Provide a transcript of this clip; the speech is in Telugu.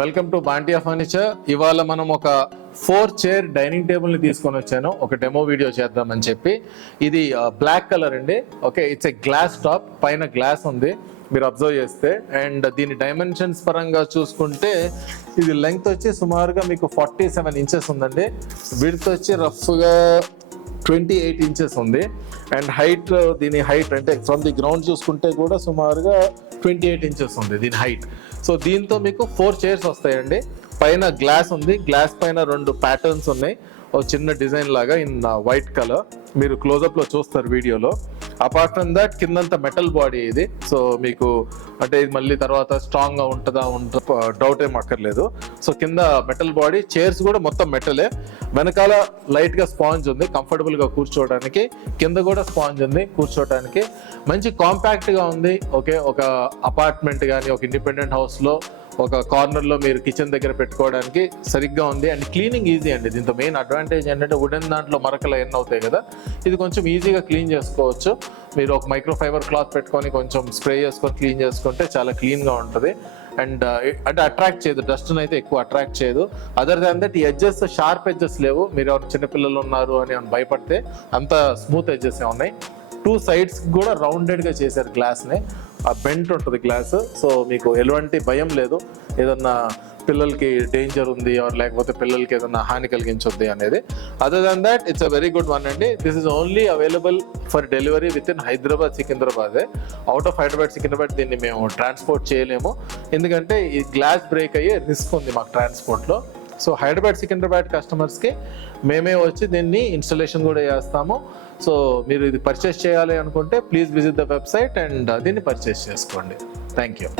Welcome to బాంటియా furniture. ఇవాళ మనం ఒక 4 చైర్ డైనింగ్ టేబుల్ ని తీసుకొని వచ్చాను ఒక డెమో వీడియో చేద్దామని చెప్పి. ఇది బ్లాక్ కలర్ అండి. Okay, it's a glass top, పైన గ్లాస్ ఉంది మీరు అబ్జర్వ్ చేస్తే. అండ్ దీని డైమెన్షన్స్ పరంగా చూసుకుంటే ఇది లెంగ్త్ వచ్చి సుమారుగా మీకు 47 ఇంచెస్ ఉందండి. విడ్త్ వచ్చి రఫ్గా 28 ఇంచెస్ ఉంది. అండ్ హైట్, దీని హైట్ అంటే ఫ్రమ్ ది గ్రౌండ్ చూసుకుంటే కూడా సుమారుగా 28 ఇంచెస్ ఉంది దీని హైట్. సో దీంతో మీకు 4 చైర్స్ వస్తాయండి. పైన గ్లాస్ ఉంది, గ్లాస్ పైన 2 ప్యాటర్న్స్ ఉన్నాయి. ఒక చిన్న డిజైన్ లాగా ఇన్ వైట్ కలర్, మీరు క్లోజప్ లో చూస్తారు వీడియోలో. అపార్ట్ ఫ్రమ్ దట్ కిందంతా మెటల్ బాడీ ఇది. సో మీకు అంటే ఇది మళ్ళీ తర్వాత స్ట్రాంగ్ గా ఉంటుందా డౌట్ ఏం అక్కర్లేదు. సో కింద మెటల్ బాడీ, చైర్స్ కూడా మొత్తం మెటలే. వెనకాల లైట్ గా స్పాంజ్ ఉంది కంఫర్టబుల్ గా కూర్చోవడానికి, కింద కూడా స్పాంజ్ ఉంది కూర్చోవడానికి. మంచి కాంపాక్ట్ గా ఉంది. ఓకే, ఒక అపార్ట్మెంట్ కానీ ఒక ఇండిపెండెంట్ హౌస్ లో ఒక కార్నర్ లో మీరు కిచెన్ దగ్గర పెట్టుకోవడానికి సరిగ్గా ఉంది. అండ్ క్లీనింగ్ ఈజీ అండి. దీంతో మెయిన్ అడ్వాంటేజ్ ఏంటంటే వుడెన్ దాంట్లో మరకలు ఎన్ని అవుతాయి కదా, ఇది కొంచెం ఈజీగా క్లీన్ చేసుకోవచ్చు. మీరు ఒక మైక్రోఫైబర్ క్లాత్ పెట్టుకొని కొంచెం స్ప్రే చేసుకొని క్లీన్ చేసుకుంటే చాలా క్లీన్గా ఉంటుంది. అండ్ అంటే అట్రాక్ట్ చేయదు, డస్ట్ని అయితే ఎక్కువ అట్రాక్ట్ చేయదు. అదర్ దాన్ దట్ ఈ ఎడ్జెస్ షార్ప్ ఎడ్జెస్ లేవు. మీరు ఎవరు చిన్నపిల్లలు ఉన్నారు అని భయపడితే అంత స్మూత్ ఎడ్జెస్ ఉన్నాయి. 2 సైడ్స్ కూడా రౌండెడ్గా చేశారు గ్లాస్ని. ఆ బెంట్ ఉంటుంది గ్లాస్. సో మీకు ఎలాంటి భయం లేదు ఏదన్నా పిల్లలకి డేంజర్ ఉంది లేకపోతే పిల్లలకి ఏదన్నా హాని కలిగించొద్ది అనేది. Other than that it's a very good one అండి. This is only available for delivery within Hyderabad, సికింద్రాబాదే. అవుట్ ఆఫ్ హైదరాబాద్, సికింద్రాబాద్ దీన్ని మేము ట్రాన్స్పోర్ట్ చేయలేము, ఎందుకంటే ఈ గ్లాస్ బ్రేక్ అయ్యే రిస్క్ ఉంది మాకు ట్రాన్స్పోర్ట్లో. సో హైదరాబాద్, సికింద్రాబాద్ కస్టమర్స్కి మేమే వచ్చి దీన్ని ఇన్స్టాలేషన్ కూడా చేస్తాము. సో మీరు ఇది పర్చేస్ చేయాలి అనుకుంటే please visit the website and దీన్ని పర్చేస్ చేసుకోండి. Thank you.